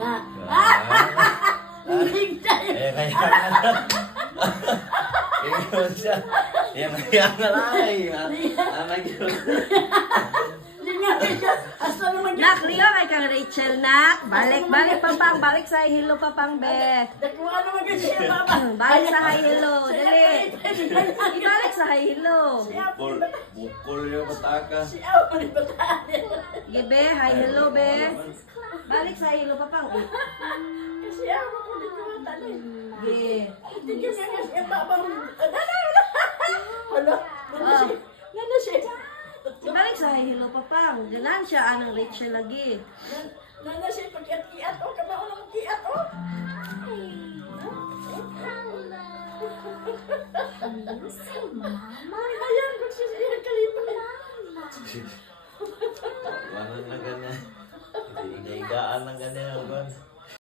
Na. Hindi tayo. Kaya Ingon siya. Yang nalay. Hindi nga siya. Asa naman Nak, Rio, kay kang Rachel, nak. Balik, papang. Balik sa high hello, papang, be. Nakuha naman siya, mama. Balik sa high hello. Dali. Ibalik sa high hello. Bukol yung mataka. Si Aw, manibataan. Gibe, high hello, be. Balik sa high hello, papang. Kasi Aw, ako dito matali. Gi. Hindi ka nga siya, babang. Hala, nana siya. Ibalik sa high hello, papang. Ganan siya, anang Rachel lagi. Nana siya, pagkiat-kiat.